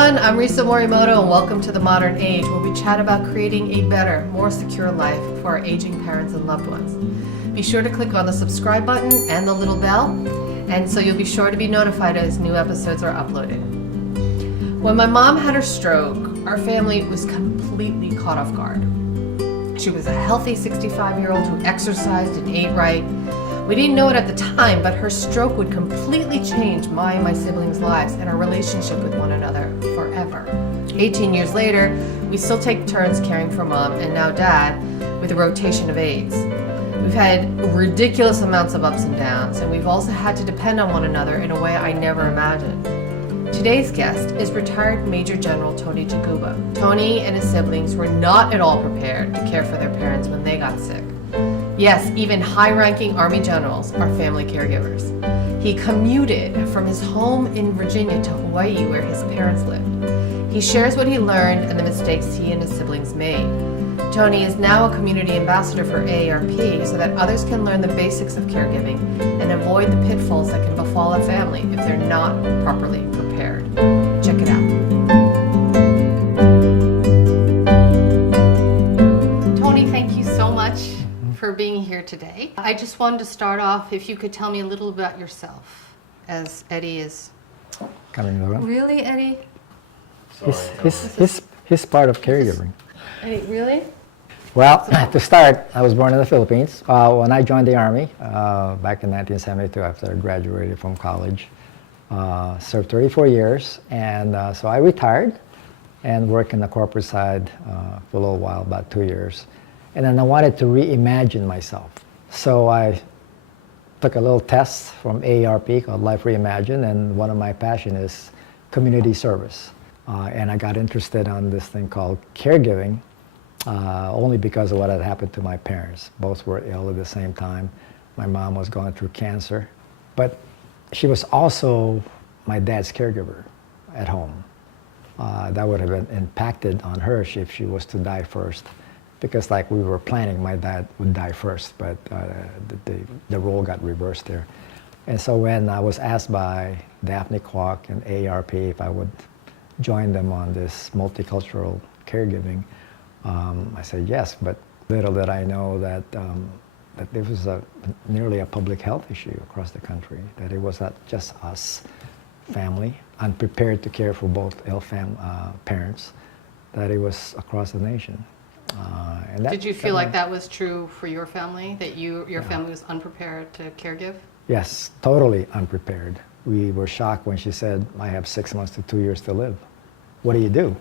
everyone, I'm Risa Morimoto and welcome to The Modern Age, where we chat about creating a better, more secure life for our aging parents and loved ones. Be sure to click on the subscribe button and the little bell, and so you'll be sure to be notified as new episodes are uploaded. When my mom had her stroke, our family was completely caught off guard. She was a healthy 65-year-old who exercised and ate right. We didn't know it at the time, but her stroke would completely change my and my siblings' lives and our relationship with one another forever. 18 years later, we still take turns caring for mom and now dad with a rotation of aides. We've had ridiculous amounts of ups and downs, and we've also had to depend on one another in a way I never imagined. Today's guest is retired Major General Tony Taguba. Tony and his siblings were not at all prepared to care for their parents when they got sick. Yes, even high-ranking Army generals are family caregivers. He commuted from his home in Virginia to Hawaii, where his parents lived. He shares what he learned and the mistakes he and his siblings made. Tony is now a community ambassador for AARP so that others can learn the basics of caregiving and avoid the pitfalls that can befall a family if they're not properly prepared. Check it out. Tony, thank you so much for being here today. I just wanted to start off, if you could tell me a little about yourself, as Eddie is. Coming around. Really, Eddie? He's part of caregiving. Eddie, really? Well, to start, I was born in the Philippines. When I joined the Army back in 1972, after I graduated from college, served 34 years, and so I retired and worked in the corporate side for a little while, about 2 years. And then I wanted to reimagine myself. So I took a little test from AARP called Life Reimagined, and one of my passion is community service. And I got interested on this thing called caregiving only because of what had happened to my parents. Both were ill at the same time. My mom was going through cancer, but she was also my dad's caregiver at home. That would have been impacted on her if she was to die first. Because like we were planning, my dad would die first, but the role got reversed there. And so when I was asked by Daphne Kwok and AARP if I would join them on this multicultural caregiving, I said yes, but little did I know that this was nearly a public health issue across the country, that it was not just us, family, unprepared to care for both ill parents, that it was across the nation. Did you feel like that was true for your family, that your family was unprepared to caregive? Yes, totally unprepared. We were shocked when she said, I have 6 months to 2 years to live. What do you do?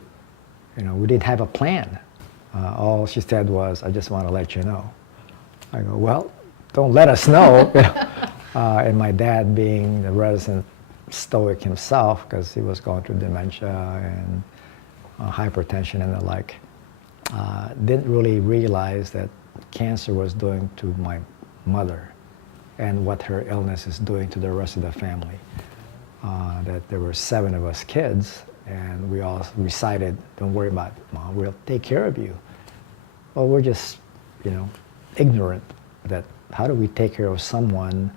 You know, we didn't have a plan. All she said was, I just want to let you know. I go, well, don't let us know. And my dad, being the reticent stoic himself, because he was going through dementia and hypertension and the like, didn't really realize that cancer was doing to my mother and what her illness is doing to the rest of the family. That there were 7 of us kids, and we all recited, don't worry about it, Mom, we'll take care of you. Well, we're just, ignorant that how do we take care of someone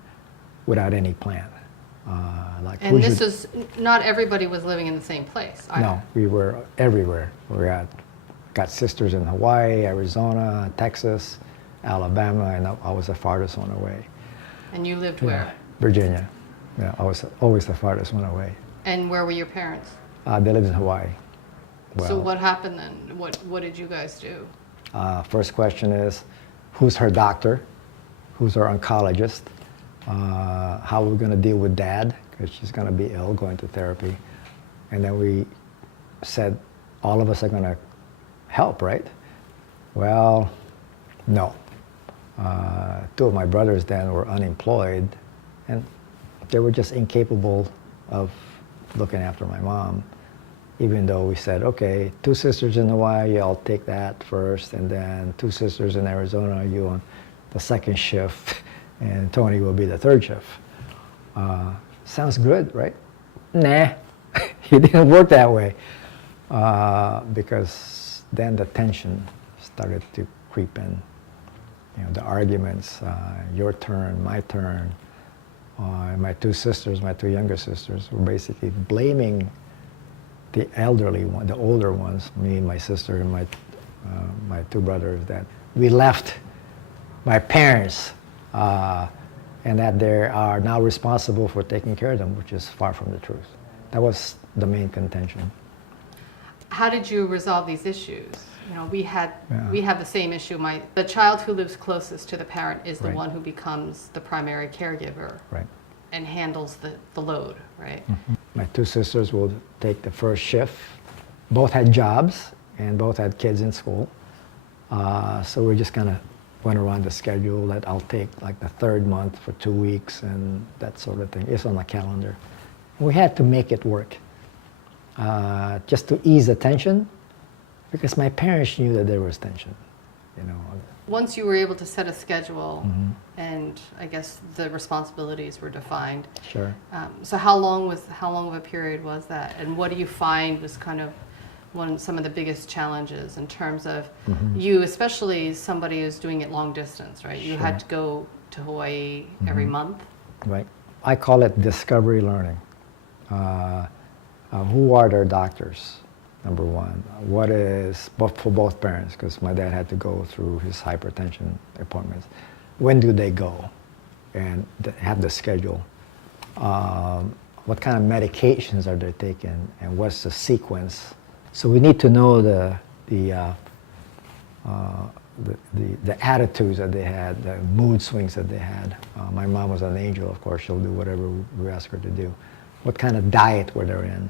without any plan? Not everybody was living in the same place either. No, we were everywhere. We got sisters in Hawaii, Arizona, Texas, Alabama, and I was the farthest one away. And you lived where? Virginia. Yeah, I was always the farthest one away. And where were your parents? They lived in Hawaii. Well, so what happened then? What did you guys do? First question is, who's her doctor? Who's her oncologist? How are we going to deal with Dad? Because she's going to be ill, going to therapy. And then we said, all of us are going to help, right? Well, no. 2 of my brothers then were unemployed, and they were just incapable of looking after my mom, even though we said, okay, 2 sisters in Hawaii, I'll take that first, and then 2 sisters in Arizona, you on the 2nd shift, and Tony will be the 3rd shift. Sounds good, right? Nah, it didn't work that way, because then the tension started to creep in. The arguments, your turn, my turn. My 2 sisters, my 2 younger sisters, were basically blaming the elderly one, the older ones, me, my sister, and my two brothers, that we left my parents and that they are now responsible for taking care of them, which is far from the truth. That was the main contention. How did you resolve these issues? You know, we have the same issue. The child who lives closest to the parent is the one who becomes the primary caregiver and handles the load, right? Mm-hmm. My two sisters will take the first shift. Both had jobs and both had kids in school. So we just kind of went around the schedule that I'll take like the third month for 2 weeks and that sort of thing. It's on the calendar. We had to make it work just to ease the tension, because my parents knew that there was tension, you know. Once you were able to set a schedule and I guess the responsibilities were defined. Sure. So how long of a period was that? And what do you find was kind of some of the biggest challenges in terms of you, especially somebody who's doing it long distance, right? You had to go to Hawaii every month. Right. I call it discovery learning. Who are their doctors? Number one. What is, for both parents, because my dad had to go through his hypertension appointments. When do they go? And have the schedule. What kind of medications are they taking, and what's the sequence? So we need to know the attitudes that they had, the mood swings that they had. My mom was an angel, of course. She'll do whatever we ask her to do. What kind of diet were they in,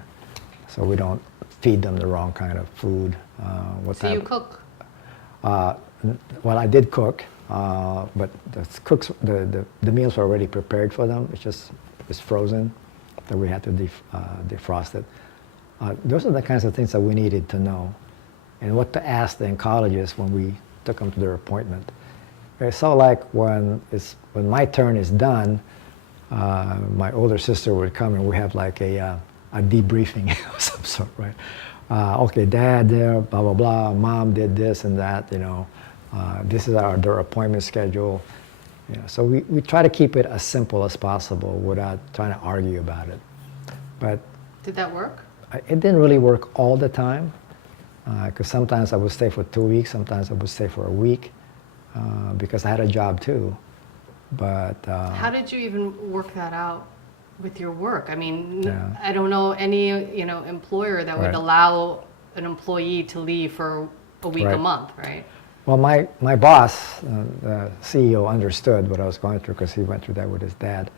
so we don't feed them the wrong kind of food. So you cook? Well, I did cook, but the meals were already prepared for them. It's frozen, that we had to defrost it. Those are the kinds of things that we needed to know, and what to ask the oncologists when we took them to their appointment. So like when my turn is done, my older sister would come and we have like a debriefing of some sort, right? Okay, dad there, blah, blah, blah, mom did this and that, you know. This is their appointment schedule. You know, so we try to keep it as simple as possible without trying to argue about it. But did that work? It didn't really work all the time, because sometimes I would stay for 2 weeks, sometimes I would stay for a week, because I had a job too. But how did you even work that out with your work? I mean, I don't know any employer that would allow an employee to leave for a week, a month, right? Well, my boss, the CEO, understood what I was going through because he went through that with his dad.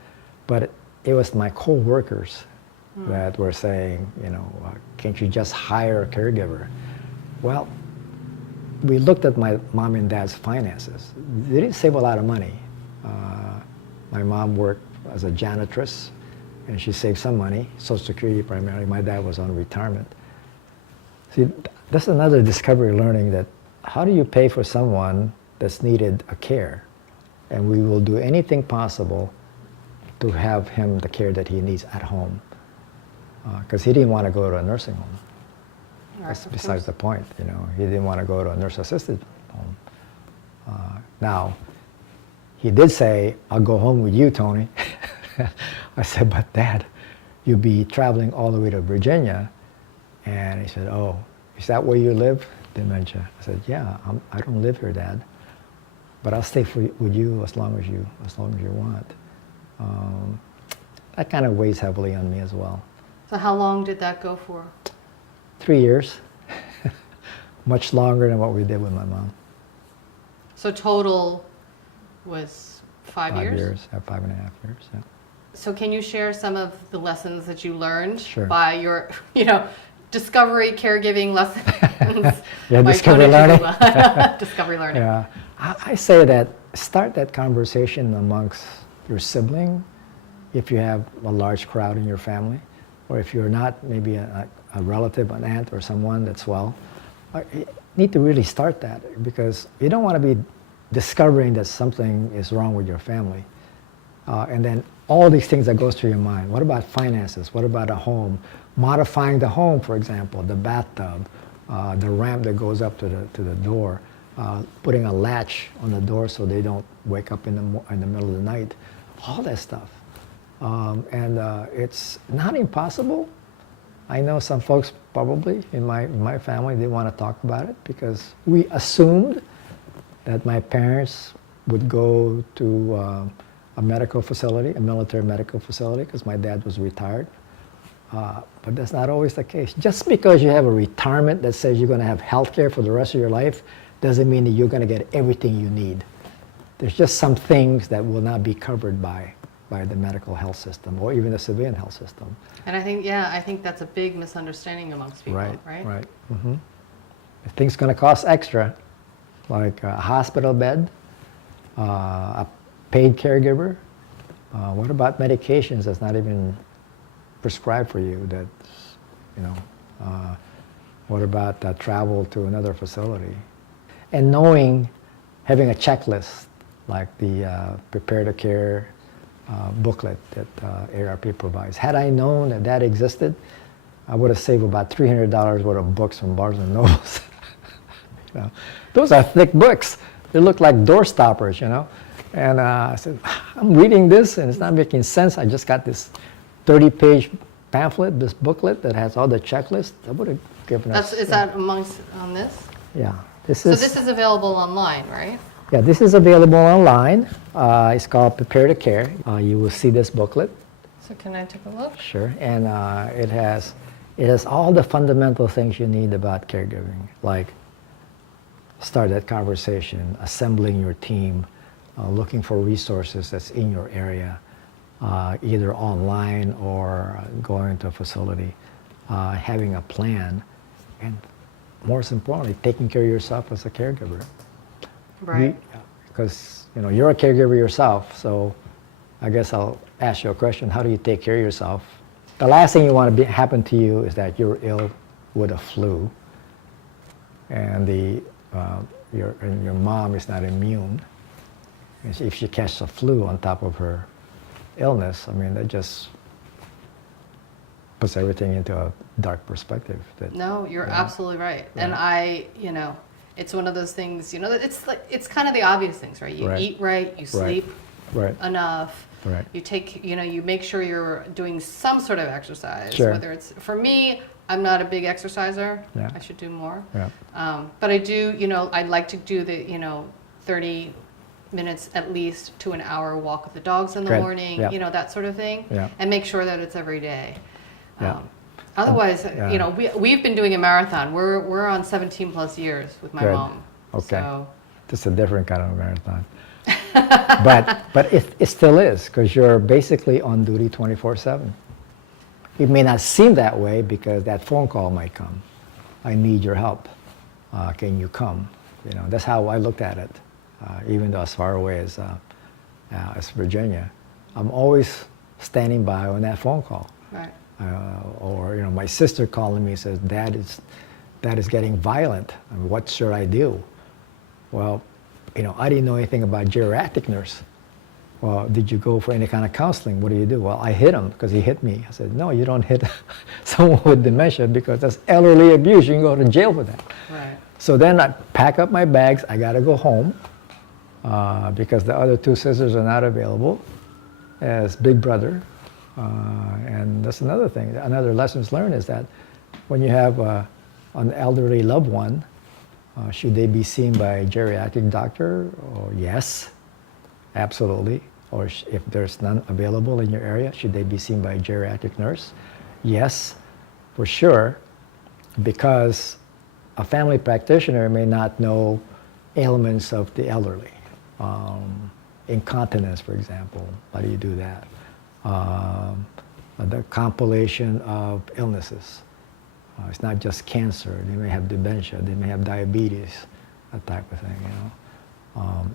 But it was my co-workers that were saying, can't you just hire a caregiver? Well, we looked at my mom and dad's finances. They didn't save a lot of money. My mom worked as a janitress, and she saved some money, Social Security primarily. My dad was on retirement. See, that's another discovery learning, that how do you pay for someone that's needed a care? And we will do anything possible to have him the care that he needs at home. Because he didn't want to go to a nursing home. That's besides the point, He didn't want to go to a nurse-assisted home. Now, he did say, I'll go home with you, Tony. I said, but Dad, you'll be traveling all the way to Virginia. And he said, oh, is that where you live? Dementia. I said, yeah, I don't live here, Dad. But I'll stay with you as long as you want. That kind of weighs heavily on me as well. So how long did that go for? 3 years. Much longer than what we did with my mom. So total was 5 years? 5 years, 5.5 years, yeah. So can you share some of the lessons that you learned by your, discovery caregiving lessons? Yeah, discovery learning. Discovery learning. Yeah, I say that start that conversation amongst your sibling, if you have a large crowd in your family, or if you're not, maybe a relative, an aunt or someone that's well. You need to really start that, because you don't want to be discovering that something is wrong with your family. And then all these things that goes through your mind. What about finances? What about a home? Modifying the home, for example, the bathtub, the ramp that goes up to the door, putting a latch on the door so they don't wake up in the middle of the night. All that stuff. And it's not impossible, I know some folks probably in my family, they want to talk about it because we assumed that my parents would go to a medical facility, a military medical facility, because my dad was retired. But that's not always the case. Just because you have a retirement that says you're going to have health care for the rest of your life doesn't mean that you're going to get everything you need. There's just some things that will not be covered by the medical health system or even the civilian health system. And I think that's a big misunderstanding amongst people, right? Right. Mm-hmm. If things going to cost extra, like a hospital bed, a paid caregiver, what about medications that's not even prescribed for you? What about travel to another facility? And knowing, having a checklist like the Preparative Care booklet that AARP provides. Had I known that that existed, I would have saved about $300 worth of books from Barnes and Nobles. Those are thick books. They look like door stoppers, And I said, I'm reading this and it's not making sense. I just got this 30-page pamphlet, this booklet that has all the checklists. I would have given us. Is that amongst on this? Yeah. So this is available online, right? Yeah, this is available online. It's called Preparative Care. You will see this booklet. So can I take a look? Sure. And it has all the fundamental things you need about caregiving, like start that conversation, assembling your team, looking for resources that's in your area, either online or going to a facility, having a plan, and most importantly, taking care of yourself as a caregiver. Right. Because you're a caregiver yourself, so I guess I'll ask you a question. How do you take care of yourself? The last thing you want to happen to you is that you're ill with a flu, and your mom is not immune. And if she catches a flu on top of her illness, that just puts everything into a dark perspective. No, you're absolutely right. And it's one of those things, it's kind of the obvious things, right? You eat right, you sleep enough. Right. You take, you make sure you're doing some sort of exercise. Sure. Whether it's, for me, I'm not a big exerciser. Yeah. I should do more. Yeah. But I do, I like to do the, 30 minutes at least to an hour walk with the dogs in the morning, that sort of thing. Yeah. And make sure that it's every day. Yeah. Otherwise, we've been doing a marathon. We're on 17 plus years with my mom. Okay. So. This is a different kind of a marathon. but it still is, because you're basically on duty 24/7. It may not seem that way because that phone call might come. I need your help. Can you come? That's how I looked at it. Even though as far away as Virginia, I'm always standing by on that phone call. Right. Or my sister calling me says, Dad is getting violent. What should I do? Well, I didn't know anything about geriatric nurse. Well, did you go for any kind of counseling? What do you do? Well, I hit him because he hit me. I said, no, you don't hit someone with dementia because that's elderly abuse. You can go to jail for that. Right. So then I pack up my bags. I got to go home because the other two sisters are not available as big brother. And that's another thing. Another lessons learned is that when you have an elderly loved one, should they be seen by a geriatric doctor? Or yes, absolutely. Or if there's none available in your area, should they be seen by a geriatric nurse? Yes, for sure, because a family practitioner may not know ailments of the elderly. Incontinence, for example, how do you do that? The compilation of illnesses. It's not just cancer. They may have dementia. They may have diabetes, that type of thing,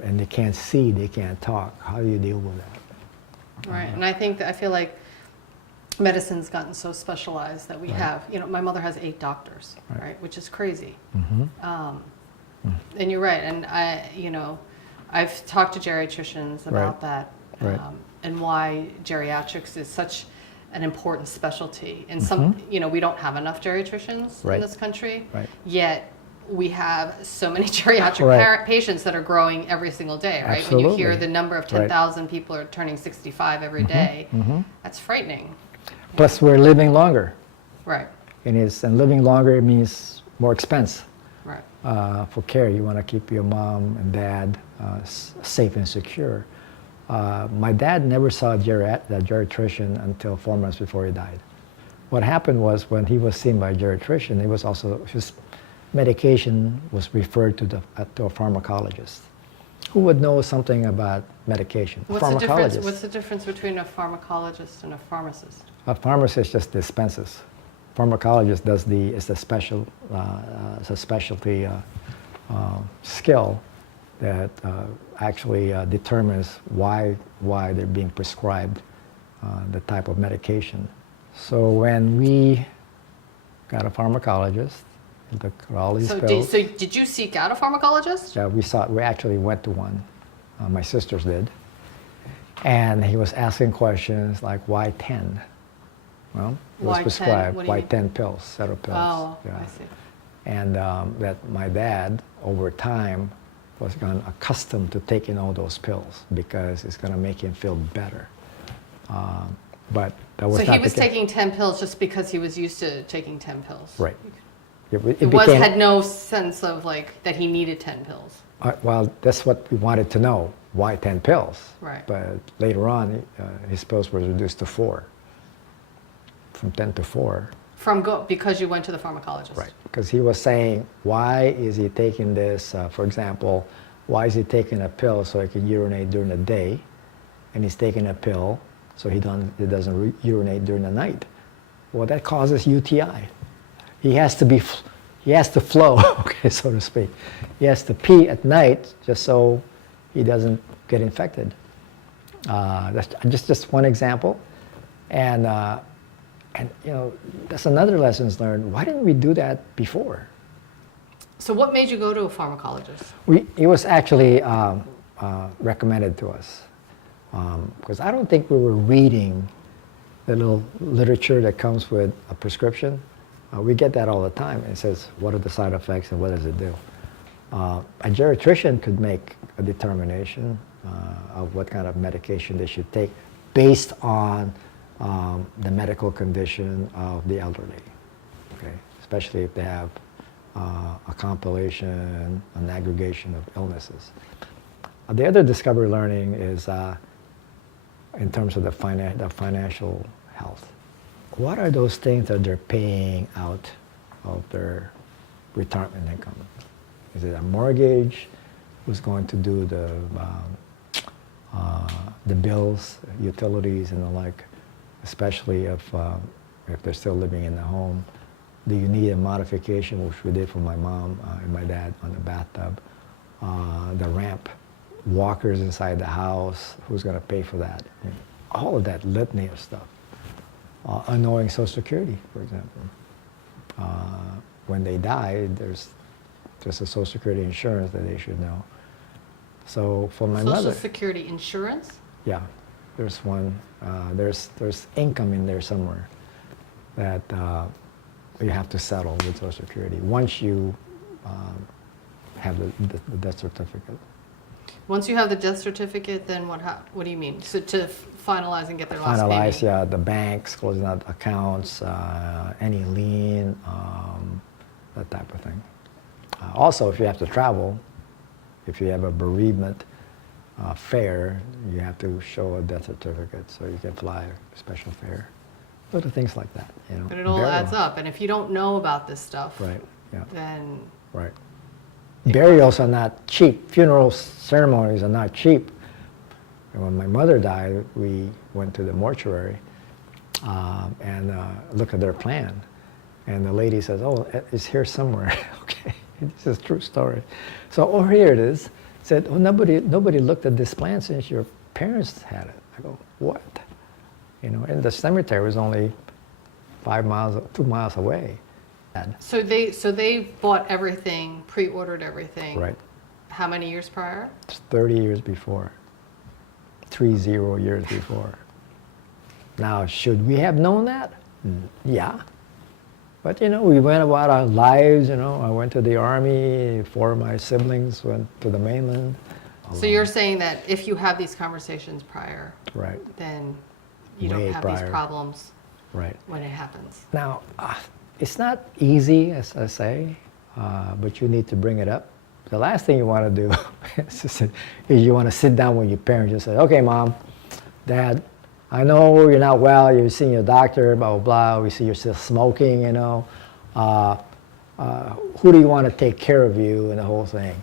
and they can't see, they can't talk. How do you deal with that? Right, and I feel like medicine's gotten so specialized that we have, my mother has 8 doctors, right, which is crazy. Mm-hmm. And you're right, and I've talked to geriatricians about that, and why geriatrics is such an important specialty. And some, we don't have enough geriatricians in this country, yet we have so many geriatric patients that are growing every single day, right? Absolutely. When you hear the number of 10,000 people are turning 65 every day, that's frightening. Plus, we're living longer. Right. And living longer means more expense. Right. For care. You want to keep your mom and dad safe and secure. My dad never saw the geriatrician until 4 months before he died. What happened was when he was seen by a geriatrician, his medication was referred to a pharmacologist who would know something about medication. What's the difference between a pharmacologist and a pharmacist? A pharmacist just dispenses. Pharmacologist is a specialty skill that actually determines why they're being prescribed the type of medication. So when we got a pharmacologist, he looked at all these pills. So did you seek out a pharmacologist? Yeah, we actually went to one. My sisters did. And he was asking questions like, why 10? Well, it was prescribed. Why 10 pills, set of pills? Oh, yeah. I see. And that my dad, over time, was gotten accustomed to taking all those pills because it's going to make him feel better. But that was so not he was taking 10 pills just because he was used to taking 10 pills? Right. Had no sense of that he needed 10 pills? Well, that's what we wanted to know. Why 10 pills? Right. But later on, his pills were reduced to 4. From 10 to 4. Because you went to the pharmacologist? Right. Because he was saying, why is he taking this, for example, why is he taking a pill so he can urinate during the day, and he's taking a pill so he doesn't urinate during the night? Well, that causes UTI. He has to flow, okay, so to speak. He has to pee at night just so he doesn't get infected. That's just one example. And that's another lesson learned. Why didn't we do that before? So what made you go to a pharmacologist? It was actually recommended to us. Because I don't think we were reading the little literature that comes with a prescription. We get that all the time. It says, what are the side effects and what does it do? A geriatrician could make a determination of what kind of medication they should take based on the medical condition of the elderly, okay? Especially if they have a compilation, an aggregation of illnesses. The other discovery learning is in terms of the financial health. What are those things that they're paying out of their retirement income? Is it a mortgage? Who's going to do the bills, utilities, and the like? Especially if they're still living in the home. Do you need a modification, which we did for my mom and my dad on the bathtub? The ramp, walkers inside the house, who's going to pay for that? I mean, all of that litany of stuff. Unknowing Social Security, for example. When they die, there's a Social Security insurance that they should know. So for my mother... Social Security insurance? Yeah. There's one, there's income in there somewhere that you have to settle with Social Security once you have the death certificate. Once you have the death certificate, then what do you mean? So to finalize and get their last payment? Finalize, yeah, the banks, closing out accounts, any lien, that type of thing. Also, if you have to travel, if you have a bereavement, fare, you have to show a death certificate so you can fly a special fare. Little things like that, But it all adds up, and if you don't know about this stuff, right, yeah, then... Right. Burials are not cheap. Funeral ceremonies are not cheap. And when my mother died, we went to the mortuary and looked at their plan. And the lady says, oh, it's here somewhere. Okay, this is a true story. So, oh, here it is. Said, oh, nobody looked at this plan since your parents had it. I go, what? And the cemetery was only 2 miles away. So they bought everything, pre-ordered everything. Right. How many years prior? It's 30 years before. 30 years before. Now, should we have known that? Yeah. But, we went about our lives, I went to the Army, 4 of my siblings went to the mainland. So you're saying that if you have these conversations prior, right, then you way don't have prior. these problems right. when it happens. Now, it's not easy, as I say, but you need to bring it up. The last thing you want to do is you want to sit down with your parents and say, okay, Mom, Dad, I know you're not well, you're seeing your doctor, blah, blah, blah, we see you're still smoking, you know. Who do you want to take care of you and the whole thing?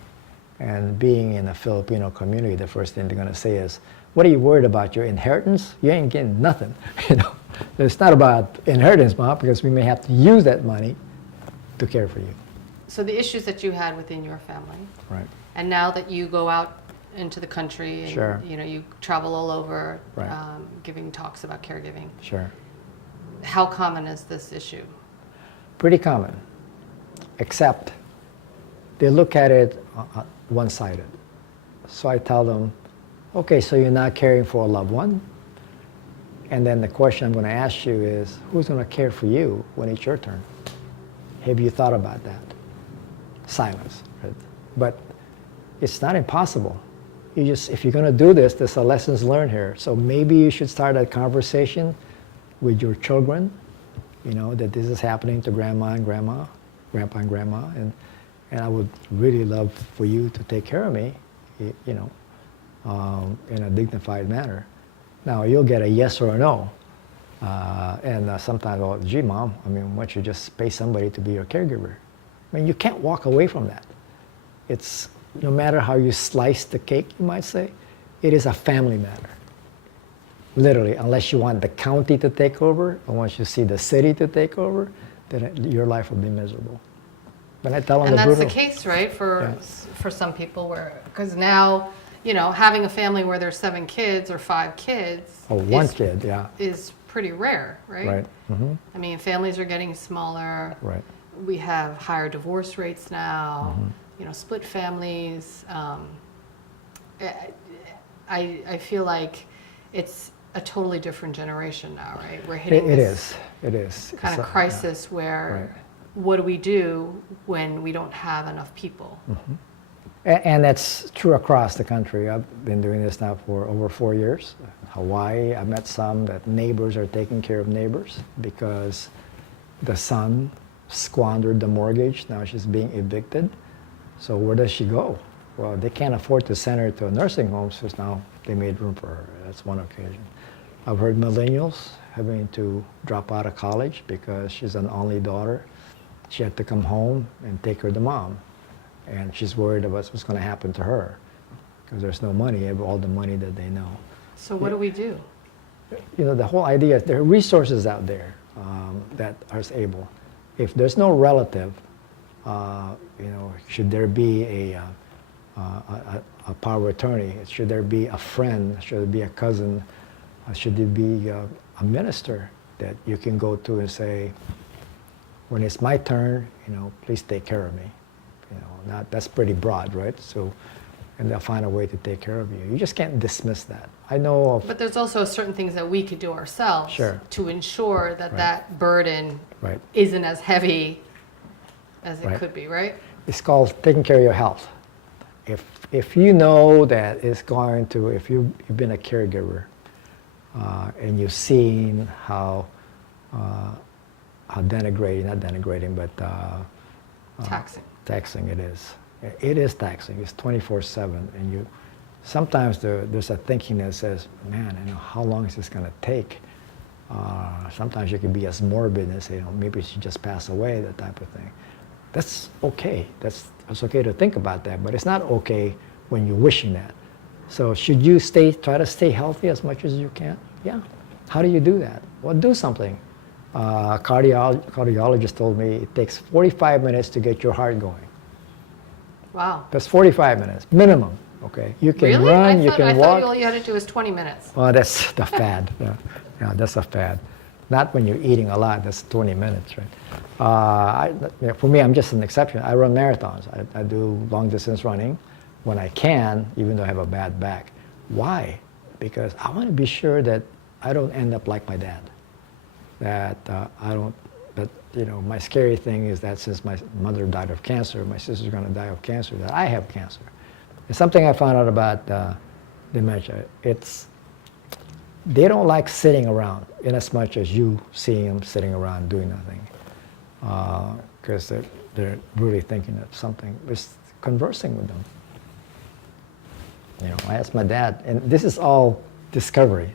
And being in a Filipino community, the first thing they're going to say is, what are you worried about, your inheritance? You ain't getting nothing, you know. It's not about inheritance, Mom, because we may have to use that money to care for you. So the issues that you had within your family, Right. and now that you go out into the country and Sure. you know you travel all over, Right. giving talks about caregiving. Sure. How common is this issue? Pretty common, except they look at it one-sided. So I tell them, okay, so you're not caring for a loved one, and then the question I'm going to ask you is, who's going to care for you when it's your turn? Have you thought about that? Silence. Right? But it's not impossible. If you're going to do this, there's a lessons learned here. So maybe you should start a conversation with your children, you know, that this is happening to grandma and grandma, grandpa and grandma, and I would really love for you to take care of me, you know, in a dignified manner. Now, you'll get a yes or a no. And sometimes, well, gee, Mom, I mean, why don't you just pay somebody to be your caregiver? I mean, you can't walk away from that. It's, no matter how you slice the cake, you might say, it is a family matter. Literally, unless you want the county to take over, or once you see the city to take over, then your life will be miserable. But I tell them And the that's brutal, the case, right, for Yeah. some people, where because now, you know, having a family where there's 7 kids or 5 kids oh, one kid, yeah, is pretty rare, right? right, mm-hmm. I mean, families are getting smaller. Right. We have higher divorce rates now. Mm-hmm. You know, split families. I feel like it's a totally different generation now, right? We're hitting It this is. kind So, of crisis where what do we do when we don't have enough people? Mm-hmm. And that's true across the country. I've been doing this now for over 4 years. Hawaii, I met some that neighbors are taking care of neighbors because the son squandered the mortgage. Now she's being evicted. So where does she go? Well, they can't afford to send her to a nursing home, so now they made room for her. That's one occasion. I've heard millennials having to drop out of college because she's an only daughter. She had to come home and take her to mom. And she's worried about what's going to happen to her because there's no money, all the money that they know. So what do we do? You know, the whole idea is there are resources out there that are able. If there's no relative, you know, should there be a power of attorney? Should there be a friend? Should there be a cousin? Should there be a minister that you can go to and say, when it's my turn, you know, please take care of me. You know, that's pretty broad, right? So, and they'll find a way to take care of you. You just can't dismiss that. I know of. But there's also certain things that we could do ourselves to ensure that that burden isn't as heavy as it could be, right? It's called taking care of your health. If you know that it's going to, if you've been a caregiver and you've seen how denigrating, not denigrating, but taxing it is. It is taxing. It's 24/7, and you sometimes there's a thinking that says, "Man, you know, how long is this going to take?" Sometimes you can be as morbid and say, "You know, maybe she just passed away," that type of thing. That's okay. It's okay to think about that, but it's not okay when you're wishing that. So should you try to stay healthy as much as you can? Yeah. How do you do that? Well, do something. Cardiologist told me it takes 45 minutes to get your heart going. Wow. That's 45 minutes, minimum, okay? You can run, you can walk. I thought all you had to do was 20 minutes. Well, that's the fad. Yeah, that's a fad. Not when you're eating a lot, that's 20 minutes, right? For me, I'm just an exception. I run marathons. I do long distance running when I can, even though I have a bad back. Why? Because I want to be sure that I don't end up like my dad. That you know, my scary thing is that since my mother died of cancer, my sister's going to die of cancer, that I have cancer. It's something I found out about dementia. They don't like sitting around in as much as you seeing them sitting around doing nothing. because they're really thinking of something. Just conversing with them. You know, I asked my dad, and this is all discovery.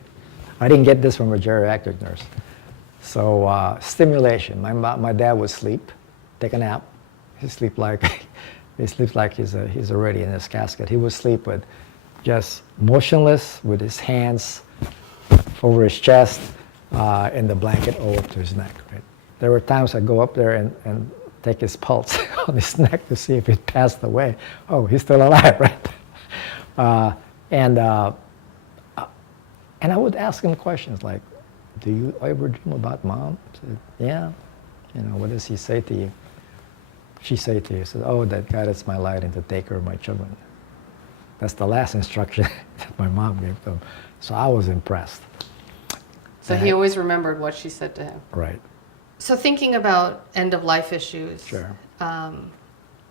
I didn't get this from a geriatric nurse. So stimulation. My dad would sleep, take a nap. He sleeps like he's already in his casket. He would sleep with just motionless, with his hands over his chest, and the blanket all up to his neck. Right? There were times I'd go up there and take his pulse on his neck to see if he passed away. Oh, he's still alive, right? And I would ask him questions like, "Do you ever dream about mom?" I said, "Yeah." You know, what does he say to you? She say to you, he said, "Oh, that God is my light and to take care of my children." That's the last instruction that my mom gave to him. So I was impressed. So he always remembered what she said to him. Right. So thinking about end-of-life issues, Sure.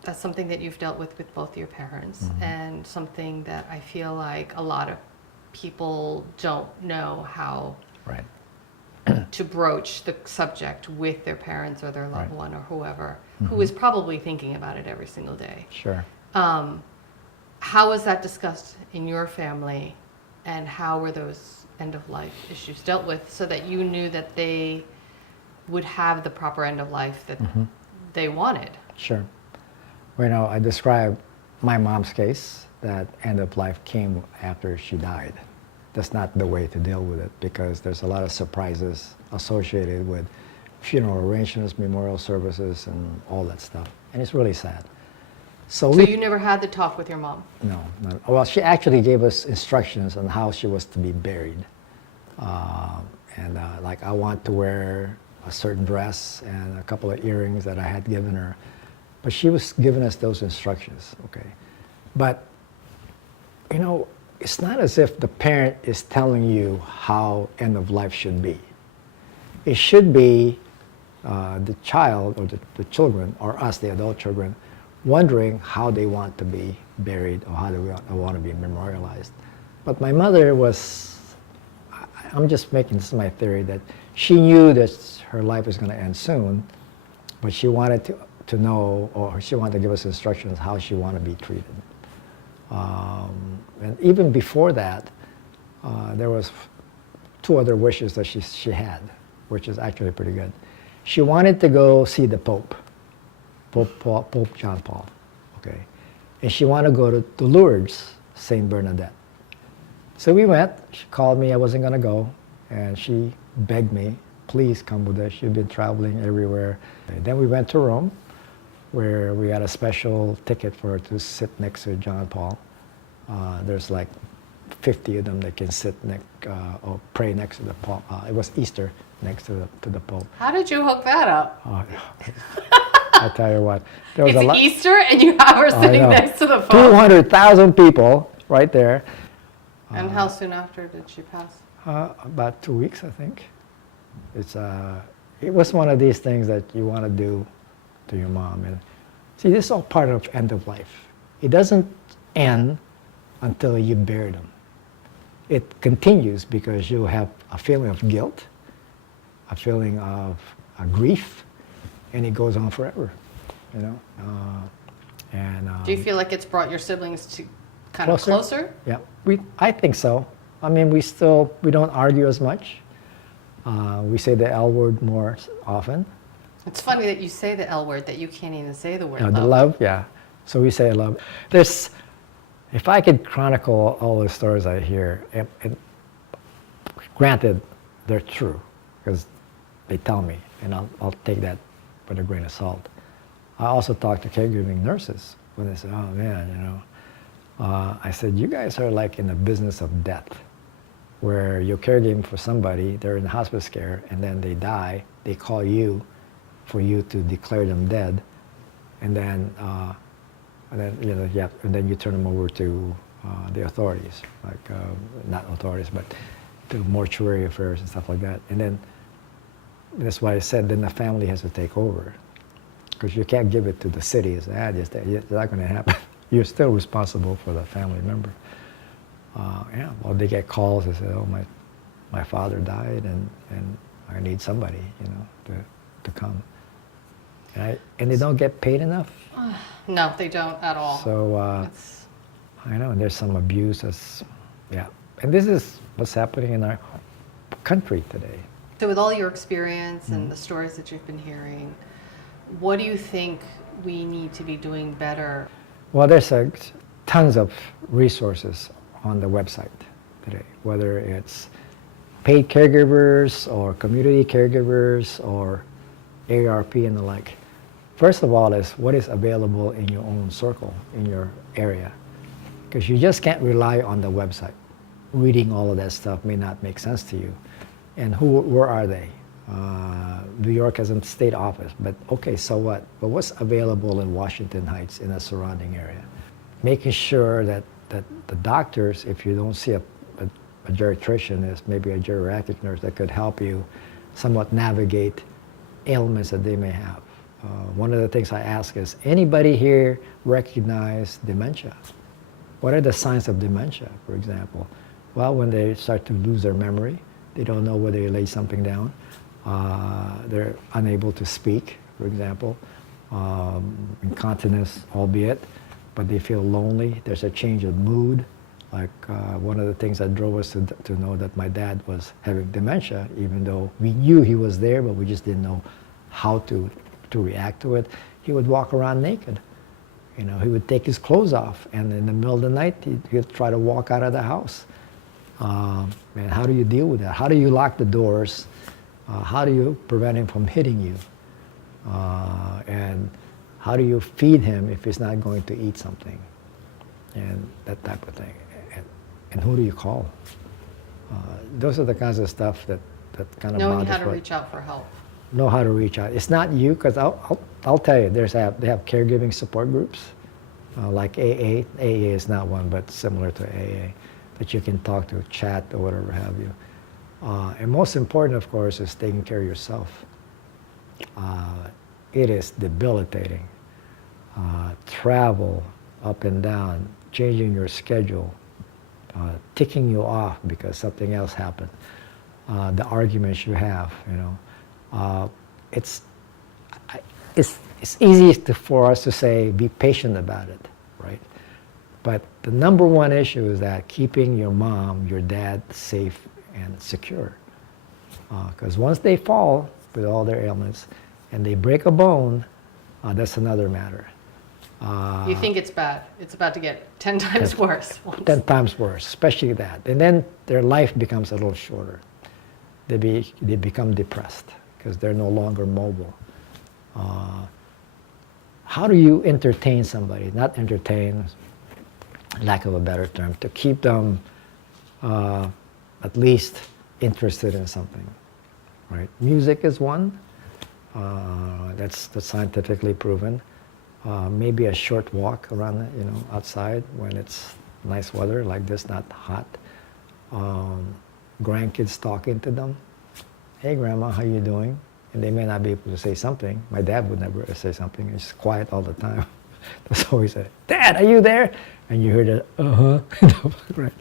That's something that you've dealt with both your parents, and something that I feel like a lot of people don't know how Right. to broach the subject with their parents or their loved Right. one or whoever, who is probably thinking about it every single day. Sure. How was that discussed in your family, and how were those end-of-life issues dealt with so that you knew that they would have the proper end of life that they wanted? Sure. Well, you know, I described my mom's case, that end of life came after she died. That's not the way to deal with it, because there's a lot of surprises associated with funeral arrangements, memorial services, and all that stuff. And it's really sad. So you never had the talk with your mom? No. Well, she actually gave us instructions on how she was to be buried. Like, I want to wear a certain dress and a couple of earrings that I had given her. But she was giving us those instructions, okay? But, you know, it's not as if the parent is telling you how end of life should be. It should be the child or the children, or us, the adult children, wondering how they want to be buried or how they want to be memorialized. But my mother was, I'm just making, this is my theory, that she knew that her life was going to end soon, but she wanted to know, or she wanted to give us instructions how she wanted to be treated. And even before that, there was 2 other wishes that she had, which is actually pretty good. She wanted to go see the Pope John Paul, okay? And she wanted to go to Lourdes, St. Bernadette. So we went. She called me. I wasn't going to go. And she begged me, please come with us. She'd been traveling everywhere. And then we went to Rome, where we got a special ticket for her to sit next to John Paul. There's like 50 of them that can sit or pray next to the Pope. It was Easter next to the Pope. How did you hook that up? I tell you what, there was it's Easter and you have her sitting next to the Pope. 200,000 people right there. And how soon after did she pass? About 2 weeks, I think. It was one of these things that you want to do to your mom. And see, this is all part of end of life. It doesn't end until you bury them. It continues because you have a feeling of guilt, a feeling of grief, and it goes on forever, you know. Do you feel like it's brought your siblings to kind of closer? Yeah, I think so. I mean, we don't argue as much. We say the L word more often. It's funny that you say the L word, that you can't even say the word love. The love, yeah. So we say love. If I could chronicle all the stories I hear, and granted, they're true, because they tell me, and I'll take that with a grain of salt. I also talk to caregiving nurses when they say, oh man, you know, I said, you guys are like in the business of death, where you're caregiving for somebody, they're in hospice care, and then they die, they call you for you to declare them dead, and then you turn them over to the authorities, like not authorities, but to mortuary affairs and stuff like that. And then that's why I said then the family has to take over, because you can't give it to the city. It's not going to happen. You're still responsible for the family member. Well, they get calls. They say, "Oh, my father died, and I need somebody, you know, to come." right? And they don't get paid enough. No, they don't at all. So I know there's some abuse. Yeah, and this is what's happening in our country today. So with all your experience and the stories that you've been hearing, what do you think we need to be doing better? Well, there's tons of resources on the website today, whether it's paid caregivers or community caregivers or AARP and the like. First of all is what is available in your own circle, in your area. Because you just can't rely on the website. Reading all of that stuff may not make sense to you. And where are they? New York has a state office, but okay, so what? But what's available in Washington Heights in the surrounding area? Making sure that the doctors, if you don't see a geriatrician, is maybe a geriatric nurse that could help you somewhat navigate ailments that they may have. One of the things I ask is, anybody here recognize dementia? What are the signs of dementia, for example? Well, when they start to lose their memory, they don't know whether they lay something down. They're unable to speak, for example, incontinence, albeit, but they feel lonely. There's a change of mood. Like one of the things that drove us to know that my dad was having dementia, even though we knew he was there, but we just didn't know how to react to it. He would walk around naked. You know, he would take his clothes off, and in the middle of the night, he'd try to walk out of the house. And how do you deal with that? How do you lock the doors? How do you prevent him from hitting you? And how do you feed him if he's not going to eat something? And that type of thing. And who do you call? Those are the kinds of stuff that kind of knowing how to reach out for help. Know how to reach out. It's not you, because I'll tell you, they have caregiving support groups, like AA. AA is not one, but similar to AA, that you can talk to, chat, or whatever have you. And most important, of course, is taking care of yourself. It is debilitating. Travel up and down, changing your schedule, ticking you off because something else happened. The arguments you have, you know. It's easy for us to say, be patient about it, right? But the number one issue is that keeping your mom, your dad safe and secure. Because once they fall with all their ailments and they break a bone, that's another matter. You think it's bad. It's about to get 10 times worse. 10 times worse, especially that. And then their life becomes a little shorter. They become depressed because they're no longer mobile. How do you entertain somebody? Not entertain, lack of a better term, to keep them at least interested in something, right? Music is one. That's scientifically proven. Maybe a short walk around, outside when it's nice weather like this, not hot. Grandkids talking to them. Hey, Grandma, how you doing? And they may not be able to say something. My dad would never say something. He's quiet all the time. That's always a, Dad, are you there? And you hear the, right.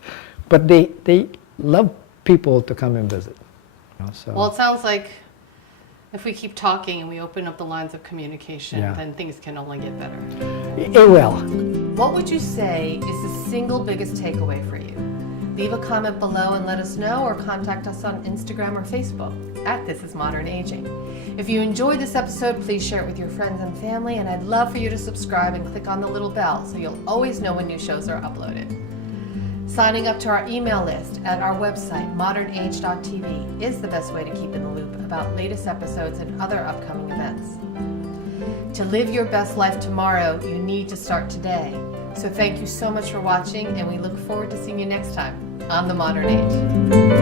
But they love people to come and visit. So. Well, it sounds like if we keep talking and we open up the lines of communication, then things can only get better. It will. What would you say is the single biggest takeaway for you? Leave a comment below and let us know, or contact us on Instagram or Facebook at This Is Modern Aging. If you enjoyed this episode, please share it with your friends and family, and I'd love for you to subscribe and click on the little bell so you'll always know when new shows are uploaded. Signing up to our email list at our website, modernage.tv, is the best way to keep in the loop about latest episodes and other upcoming events. To live your best life tomorrow, you need to start today. So thank you so much for watching, and we look forward to seeing you next time on The Modern Age.